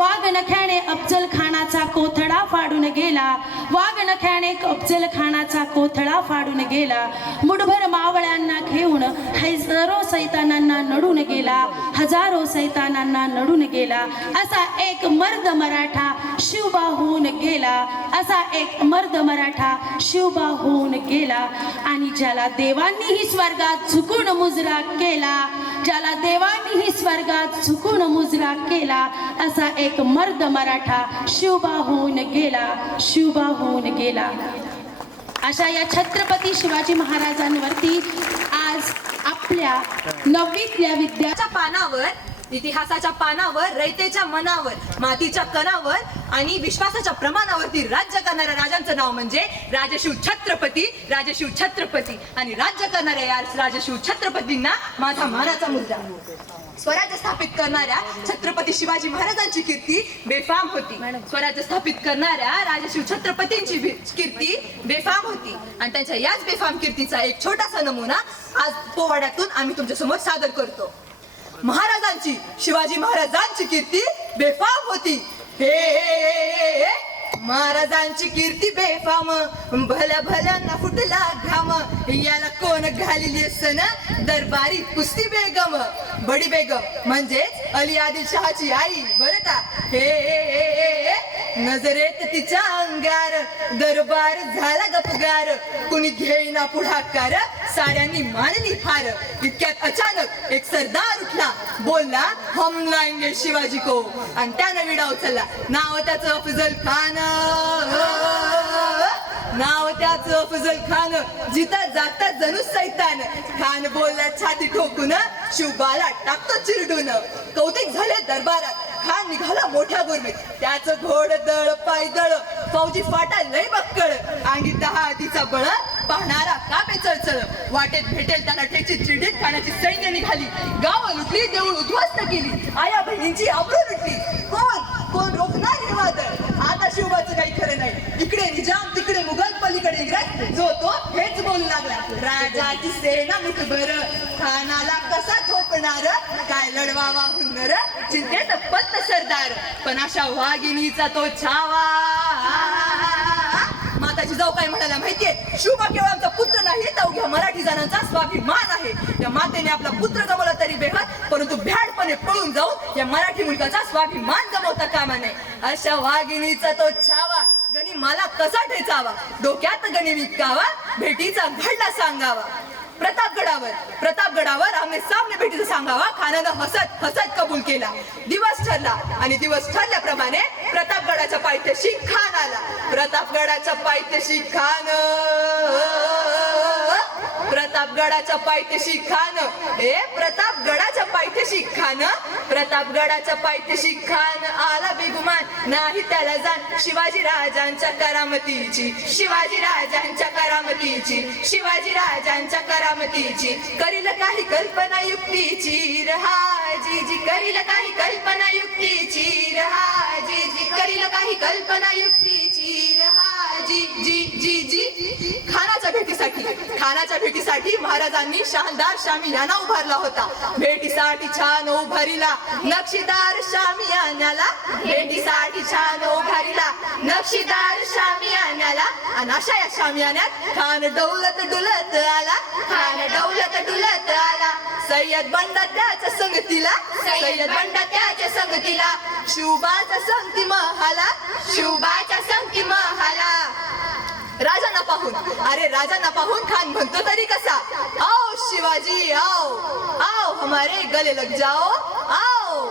वाघ नख्याने अफजल खानाचा कोथळा फाडून गेला, वाघ नख्याने अफजल खानाचा कोथळा फाडून गेला. मुठभर मावळ्यांना घेऊन हजारो सैतानांना नडून गेला, हजारो सैतानांना नडून गेला. असा एक मर्द मराठा शिवबा होऊन गेला, असा एक मर्द मराठा शिवबा होऊन गेला. आणि ज्याला देवांनीही स्वर्गात झुकून मुजरा केला, ज्याला देवांनीही स्वर्गात झुकून मुजरा केला, असा एक मर्द मराठा शिवबा होऊन गेला, शिवबा होऊन गेला. अशा या छत्रपती शिवाजी महाराजांवरती आज आपल्या 9वीतल्या विद्यार्थ्याच्या पानावर, इतिहासाच्या पानावर, रयतेच्या मनावर, मातीच्या कणावर आणि विश्वासाच्या प्रमाणावरती राज्य करणाऱ्या राजांचं नाव म्हणजे राजशिव छत्रपती, राजशिव छत्रपती. आणि राज्य करणाऱ्या या राजशिव छत्रपतींना माझा मानाचा मुद्दा. स्वराज्य स्थापित करणाऱ्या छत्रपती शिवाजी महाराजांची कीर्ती बेफाम होती. स्वराज्य स्थापित करणाऱ्या राजशिव छत्रपतींची कीर्ती बेफाम होती. आणि त्यांच्या याच बेफाम कीर्तीचा एक छोटासा नमुना आज पोवाड्यातून आम्ही तुमच्या समोर सादर करतो. महाराजांची, शिवाजी महाराजांची कीर्ती बेफाम होती. हे महाराजांची कीर्ती बेफाम, भल्या भल्यांना फुटला घाम. याला कोण घालिली सन, दरबारी कुस्ती बेगम, बडी बेगम म्हणजेच अली आदिलशहाची आई बरं का. हे नजरेत तिच्या अंगार, दरबार झाला गपगार. कुणी घेईना पुढाकार, साऱ्यांनी मानली हार. इतक्यात अचानक एक सरदार उठला, बोलला हम लाएंगे शिवाजी को. आणि त्यानं विडा उचलला. नाव त्याचं अफजल खान, नाव त्याचं अफजल खान. जिथं जाता जणू सैतान. खान बोलला छाती ठोकून, शिवबाला टाकतो चिरडून. कौतिक झाले दरबारात, खान निघाला मोठ्या गुरमीत. त्याचं घोड दळ पायदळ, फौजी फाटा लय बक्कळ. अंगी 10 हातीचा बळ, पाहणारा कापे चळचळ. वाटेत भेटेल त्याला ठेची चिडीत खाण्याची सैन्य निघाली. गाव लुटली, देऊळ उद्ध्वस्त केली. आया बहिणींची आबरू लुटली. कोण रोखणार हे वादळ. आता शिवबाचं काही खरं नाही. इकडे निजाम, तिकडे मुघल, पलीकडे इंग्रज. जो तो हेच बोलू लागला. राजाची सेना मुठभर, खानाला कसा थोपणार. काय लढवावा हुन्नर, चिंतेत पत्त सरदार. पण अशा वाघिणीचा तो छावा. माताची जाऊ काय म्हणाला माहितीये, शिवबा केवळ आमचा पुत्र नाही, तर अवघ्या मराठी जणांचा स्वाभिमान आहे. या मातेने आपला पुत्र गमावला तरी बेहद, परंतु भ्याडपणे पळून जाऊन या मराठी मुलकाचा स्वाभिमान गमावता कामा नये. अशा वाघिणीचा तो छावा गणी मला कसा ठेचावा. डोक्यात गणी विकावा, भेटीचा घडला सांगावा. प्रतापगडावर आमने सामने भेटीचं सांगावा. खानानं हसत हसत कबूल केला. दिवस ठरला आणि दिवस ठरल्याप्रमाणे प्रतापगडाच्या पायथ्याशी खान आला. प्रतापगडाच्या पायथ्याशी खान, प्रतापगडाच्या पायथ्याशी खान. हे प्रतापगडाच्या पायथ्याशी खान, प्रतापगडाच्या पायथ्याशी खान आला बेगुमान. नाही त्याला जाण शिवाजी राजांच्या करामतीची, शिवाजी राजांच्या करामतीची, शिवाजी राजांच्या करामतीची. करील काही कल्पना युक्तीची रहाजीजी, करील काही कल्पना युक्तीची रहाजीजी, करील काही कल्पना युक्तीची रहाजी जी जी जी. खानाच्या भेटीसाठी महाराजांनी शानदार शामियाना उभारला होता. भेटीसाठी छान उभारीला नक्षीदार शामियान्याला, भेटीसाठी छान उभारीला नक्षीदार शामियान्याला. आणि अशा या शामियान्यात खान दौलत डुलत आला, खान दौलत डुलत आला. सय्यद बंडा त्याच्या संगतीला, सय्यद बंडा त्याच्या संगतीला. शिवबाच्या संगती महाला, शिवबाच्या संगती महाला. राजांना पाहून, अरे राजांना पाहून खान म्हणतो तरी कसा, आओ शिवाजी आओ, आओ हमारे गले लग जाओ आओ.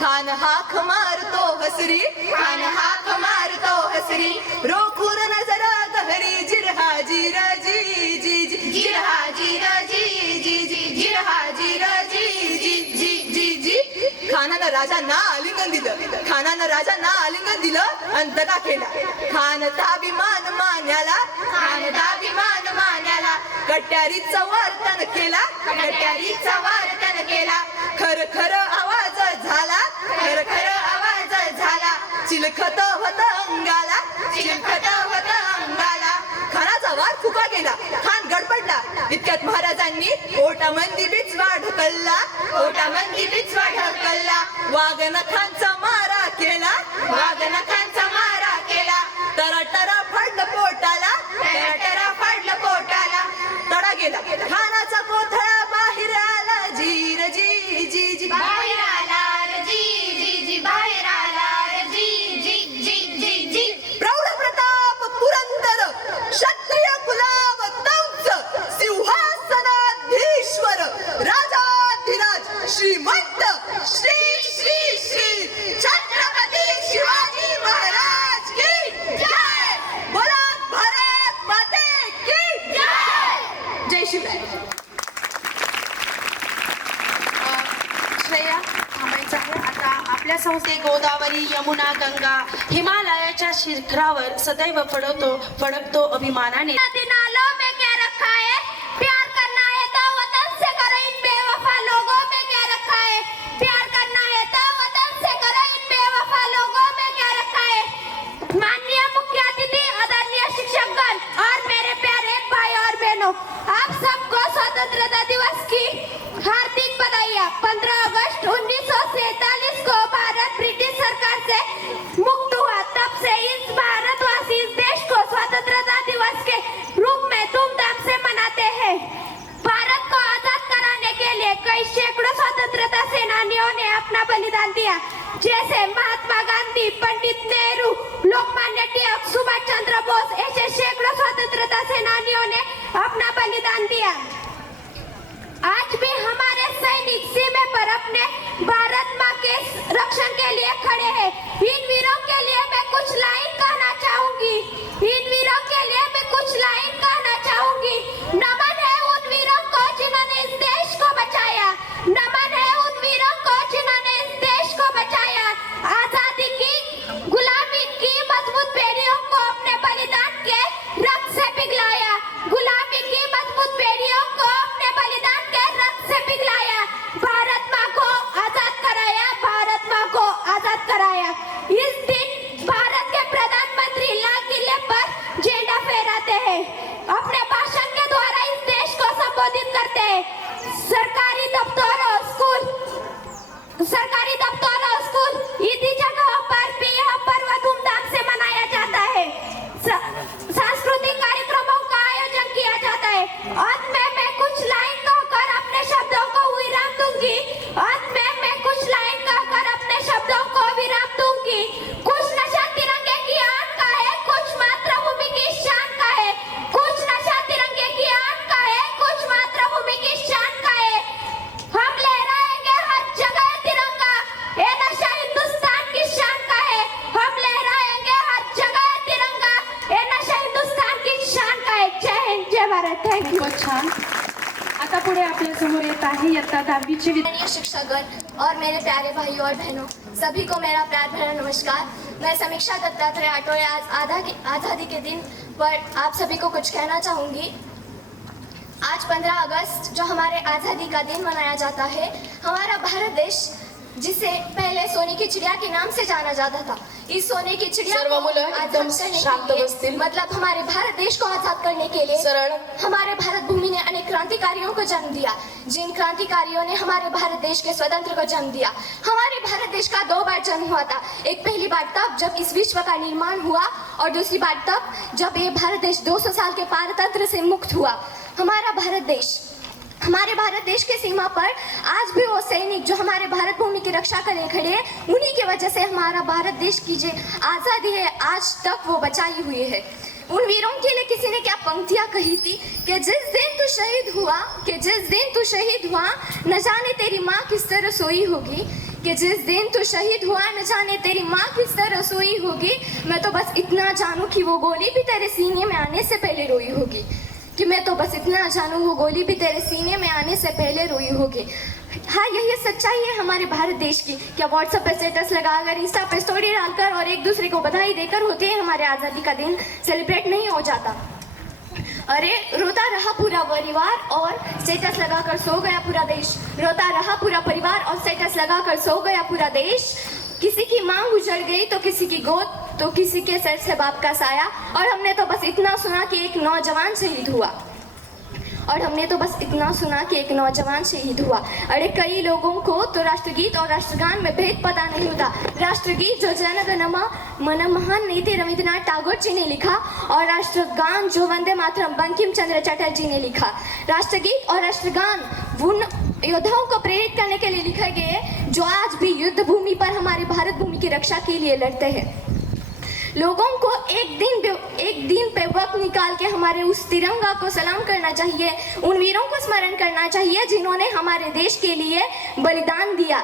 खान हाक मारतो हसरी, खान हाक मारतो हसरी. रोखून नजर गहरी, जिरहा जिर जी जी जी, जिरहा जिर जी जी जी, जिरहा जिर जी जी जी जी जी. खानानं राजांना आलिंगन दिलं, खानानं राजांना आलिंगन दिलं आणि दगा केला. खान दाभिमान मान्याला, खान दाभिमान मान्याला. कट्यारीचा वर्तन केला, कट्यारीचा वर्तन केला. खर खर आवाज झाला, खर खर आवाज झाला. चिलखत होत अंगाला, चिलखत होत अंगाला. खानाचा वार फुका गेला, खान गडबडला. इतक्यात महाराजांनी ओटामंदी बिचवा ढकलला, ओटामंदी बिचवा ढकलला. वाघ नखांचा मारा केला, वाघ नखांचा मारा केला. टरा फाडलं पोटाला, टरा फाडलं पोटाला. तडा गेला खानाचा कोथळा, बाहेर आला जी रे जी जी जी. बाहेर आला रे जी जी जी, बाहेर आला रे जी जी जी जी जी. प्रौढ प्रताप पुरंदर, क्षत्रिय कुलाव तंच, सिंहासनाधीश्वर, राजाधिराज, श्रीमंत, श्री श्री श्री छत्रपती शिवाजी महाराज की जय. बोला भारत माते की जय. जय शिवराय. श्रेया थांबायचं आहे. आता आपल्या संस्थे गोदावरी, यमुना, गंगा हिमालयाच्या शिखरावर सदैव फडकतो अभिमानाने. दिनालों में क्या रखा है, प्यार करना है तो वतन से करो, इन बेवफा लोगों में क्या रखा है. प्यार करना है तो वतन से करो, इन बेवफा लोगों में क्या रखा है. माननीय मुख्य अतिथि, आदरणीय शिक्षकगण और मेरे प्यारे भाई और बहनों, आप सबको स्वतंत्रता दिवस की हार्दिक बधाइयाँ. 15 अगस्त 1947 को भारत ब्रिटिश सरकार से मुक्त हुआ. तब से इस भारतवासी इस देश को स्वतंत्रता दिवस के रूप में धूमधाम से मनाते हैं. भारत को आजाद कराने के लिए कई सैकड़ों स्वतंत्रता सेनानियों ने अपना बलिदान दिया, जैसे महात्मा गांधी, पंडित नेहरू, लोकमान्य टिळक, सुभाष चंद्र बोस. ऐसे सैकड़ों स्वतंत्रता सेनानियों ने अपना बलिदान दिया. आज भी हमारे सैनिक सीमा पर अपने भारत माँ के रक्षण के लिए खड़े हैं. इन वीरों के लिए मैं कुछ लाइन कहना चाहूंगी. इन वीरों के लिए मैं कुछ लाइन कहना चाहूंगी. नमन है उन वीरों को जिन्होंने इस देश को बचाया. नमन है उन वीरों को जिन्होंने इस देश को बचाया. आजादी की, गुलामी की मजबूत बेड़ियों को अपने बलिदान के रक्त से पिघलाया. गुलामी की मजबूत बेड़ियों को अपने बलिदान के रक्त से पिघलाया. भारत माँ को आजाद कराया. भारत माँ को आजाद कराया. इस दिन भारत के प्रधानमंत्री लाल किले पर झंडा फहराते हैं, अपने भाषण के द्वारा इस देश को संबोधित करते हैं. सरकारी दफ्तरों, स्कूल ईदी जगहों पर भी यह पर्व धूमधाम से मनाया जाता है. सांस्कृतिक कार्यक्रमों का आयोजन किया जाता है. अंत में मैं कुछ लाइन कहकर अपने शब्दों को विराम दूंगी. अंत में मैं कुछ लाइन कहकर अपने शब्दों को विराम दूंगी. कुछ नशा तिरंगे की आन का है, कुछ मातृभूमि की शान का है. कुछ नशा तिरंगे की आन का है, कुछ मातृभूमि की शान का है. हम लहराएंगे हर जगह तिरंगा, ये नशा हिंदुस्तान की शान का है. हम लहराएंगे हर जगह तिरंगा, ये नशा हिंदुस्तान की शान का है. जय हिंद, जय भारत. Thank you. खूपच छान. आता पुढे आपल्या समोर येत आहे इयत्ता 10वीचे माननीय शिक्षकगण और मेरे प्यारे भाई और बहनों, सभी को मेरा प्यार भरा नमस्कार. मैं समीक्षा दत्तात्रेय आटोळे आज आज़ादी के दिन पर आप सभी को कुछ कहना चाहूँगी. आज 15 अगस्त जो हमारे आज़ादी का दिन मनाया जाता है, हमारा भारत देश जिसे पहले सोने की चिड़िया के नाम से जाना जाता था, इस सोने की चिड़िया सर्व को मुलं आजाद एकदम करने के शांत लिए, बसतील. मतलब हमारे भारत देश को आजाद करने के लिए सरळ. हमारे भारत भूमि ने अनेक क्रांतिकारियों को जन्म दिया. जिन क्रांतिकारियों ने हमारे भारत देश के स्वतंत्र को जन्म दिया. हमारे भारत देश का 2 बार जन्म हुआ था. एक पहली बार तब जब इस विश्व का निर्माण हुआ, और दूसरी बार तब जब ये भारत देश 200 साल के पारतंत्र से मुक्त हुआ. हमारे भारत देश के सीमा पर आज भी वो सैनिक जो हमारे भारत भूमि की रक्षा करने खड़े हैं, उन्हीं की वजह से हमारा भारत देश की जो आज़ादी है आज तक वो बचाई हुई है. उन वीरों के लिए किसी ने क्या पंक्तियाँ कही थी कि जिस दिन तू शहीद हुआ न जाने तेरी माँ किस तरह सोई होगी. कि जिस दिन तू शहीद हुआ न जाने तेरी माँ किस तरह सोई होगी. मैं तो बस इतना जानूँ कि वो गोली भी तेरे सीने में आने से पहले रोई होगी. कि मैं तो बस इतना जानूँ वो गोली भी तेरे सीने में आने से पहले रोई होगी. हाँ, यही सच्चाई है हमारे भारत देश की. क्या व्हाट्सएप पे स्टेटस लगाकर, इंस्टा पे स्टोरी डालकर और एक दूसरे को बधाई देकर होते हैं हमारे आज़ादी का दिन सेलिब्रेट नहीं हो जाता. अरे रोता रहा पूरा परिवार और स्टेटस लगाकर सो गया पूरा देश. रोता रहा पूरा परिवार और स्टेटस लगाकर सो गया पूरा देश. किसी की माँ गुजर गई तो किसी की गोद, तो किसी के सर से बाप का साया. और हमने तो बस इतना सुना कि एक नौजवान शहीद हुआ. और हमने तो बस इतना सुना कि एक नौजवान शहीद हुआ। अरे कई लोगों को तो राष्ट्रगीत और राष्ट्रगान में भेद पता नहीं होता। राष्ट्रगीत जो जन गण मन महान नीति रविंद्रनाथ टैगोर जी ने लिखा और राष्ट्रगान जो वंदे मातरम बंकिम चंद्र चटर्जी ने लिखा। राष्ट्रगीत और राष्ट्रगान उन योद्धाओं को प्रेरित करने के लिए लिखे गए जो आज भी युद्ध भूमि पर हमारे भारत भूमि की रक्षा के लिए लड़ते हैं। लोगों को एक दिन पे वक्त निकाल के हमारे उस तिरंगा को सलाम करना चाहिए, उन वीरों को स्मरण करना चाहिए जिन्होंने हमारे देश के लिए बलिदान दिया।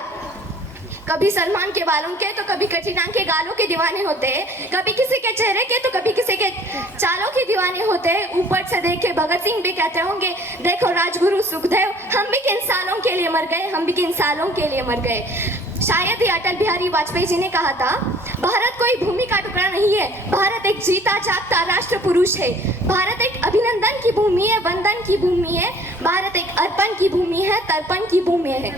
कभी सलमान के बालों के तो कभी कटरीना के गालों के दीवाने होते हैं, कभी किसी के चेहरे के तो कभी किसी के चालों के दीवाने होते हैं। ऊपर से देखे भगत सिंह भी कहते होंगे देखो राजगुरु सुखदेव, हम भी किन सालों के लिए मर गए, हम भी किन सालों के लिए मर गए। शायद ही अटल बिहारी वाजपेयी जी ने कहा था, भारत कोई भूमि का टुकड़ा नहीं है, भारत एक जीता जागता राष्ट्र पुरुष है। भारत एक अभिनंदन की भूमि है, वंदन की भूमि है। भारत एक अर्पण की भूमि है, तर्पण की भूमि है।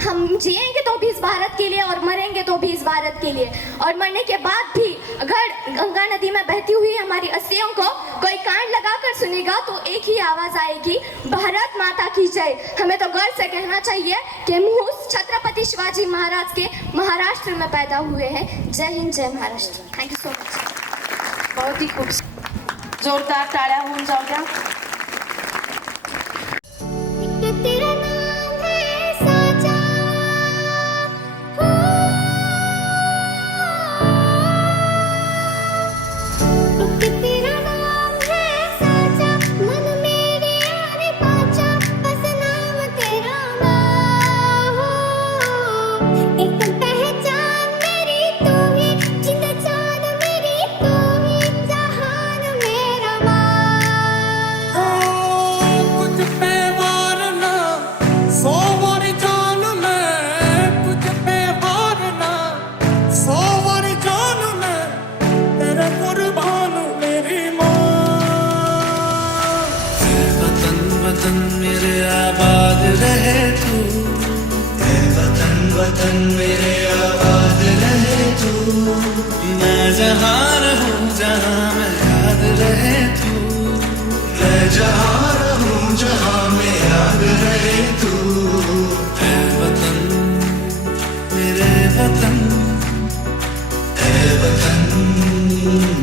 हम जिएंगे तो भी इस भारत के लिए और मरेंगे तो भी इस भारत के लिए। और मरने के बाद भी अगर गंगा नदी में बहती हुई हमारी अस्थियों को कोई कान लगाकर सुनेगा तो एक ही आवाज आएगी, भारत माता की जय। हमें तो गर्व से कहना चाहिए कि हम उस छत्रपति शिवाजी महाराज के महाराष्ट्र में पैदा हुए हैं। जय हिंद, जय Maharashtra. Thank you so much. बहुत ही खूप जोरदार टाळ्या होऊन जाऊ द्या। तेरा नाम है साचा, तेरा नाम है साचा, मन मेरे आने पाचा, बस नाम तेरा नाम हो। एक पहचान मेरी तू ही, जिंद जान मेरी तू ही, जहान मेरा माँ। तुझ पे वारना सौ वारी जान मैं, तुझ पे वारना सौ वारी जान मैं, तेरे कुर्बान मेरी माँ। ऐ वतन वतन मेरे आबाद रहे तू, ऐ वतन वतन मेरे आबाद रहे तू। मैं जहाँ रहूँ जहाँ मैं याद रहे तू, मैं जहाँ रहूँ जहाँ मैं याद रहे तू। ऐ वतन मेरे वतन, ऐ वतन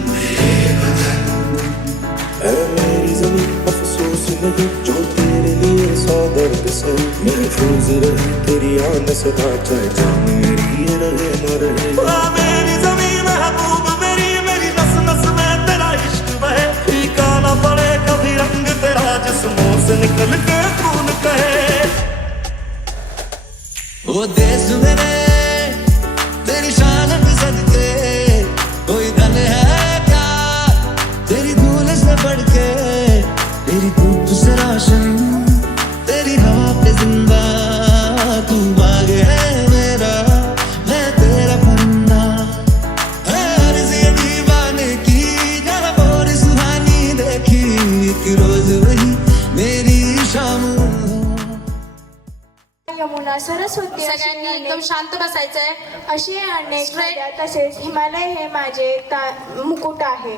मेरे वतन। ऐ मेरी ज़मीं अफसोस नहीं जो तेरे लिए सौ दर्द से महफूज रहे तेरी आन सदा, चाहे जान मेरी ये रहे न रहे। मेरी ज़मीं महबूब मेरी, मेरी नस नस में तेरा इश्क बहे, फीका ना पड़े कभी रंग तेरा जिस्मों से निकल के खून कहे। ओ देश मेरे तेरी शान में सदके, कोई धन है क्या तेरी धूल से बढ़ के। तेरी धूप से रोशन, तेरी हवा पे जिंदा, तू बाग है मेरा, मैं तेरा बंदा। हर सी दीवाने की जहाँ और सुहानी देखी, एक रोज वही मेरी शाम। यमुना सरस्वती सगळ्यांनी एकदम शांत बसायचंय। अशी अनेक नद्या तसेच हिमालय हे माझे मुकुट आहे।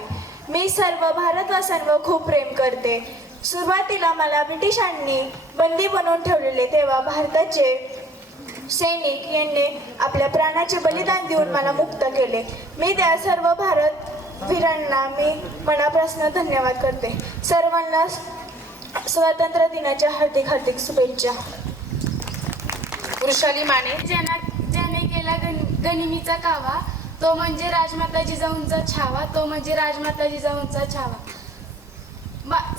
मी सर्व भारतवासांवर खूप प्रेम करते। सुरुवातीला मला ब्रिटिशांनी बंदी बनवून ठेवलेले तेव्हा भारताचे सैनिक यांनी आपल्या प्राणाचे बलिदान देऊन मला मुक्त केले। मी त्या सर्व भारत वीरांना मी मनापासून धन्यवाद करते। सर्वांना स्वातंत्र्य दिनाच्या हार्दिक हार्दिक शुभेच्छा। वृषाली माने ज्याने केला गनिमीचा कावा, तो म्हणजे राजमाता जिजाऊंचा छावा, तो म्हणजे राजमाता जिजाऊंचा छावा।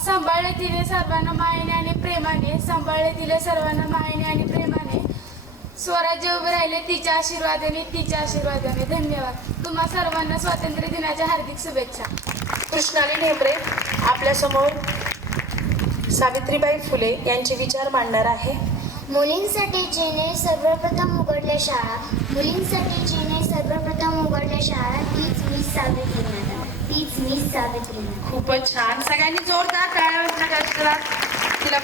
सांभाळले तिने सर्वांना मायेने आणि प्रेमाने, सांभाळले तिने सर्वांना मायेने आणि प्रेमाने। स्वराज्य उभे राहिले तिच्या आशीर्वादाने, तिच्या आशीर्वादाने। धन्यवाद। तुम्हा सर्वांना स्वातंत्र्य दिनाच्या हार्दिक शुभेच्छा। कृष्णाली ढेंबरे आपल्या समोर सावित्रीबाई फुले यांचे विचार मांडणार आहे। मुलींसाठी जिने सर्वप्रथम उघडल्या शाळा, मुलींसाठी जिने सर्वप्रथम उघडल्या शाळा, तीच मी सावित्रीबाई, तीच मी सावित्रीबाई। खूपच छान। सगळ्यांनी जोरदार टाळ्या वाजवा, तिला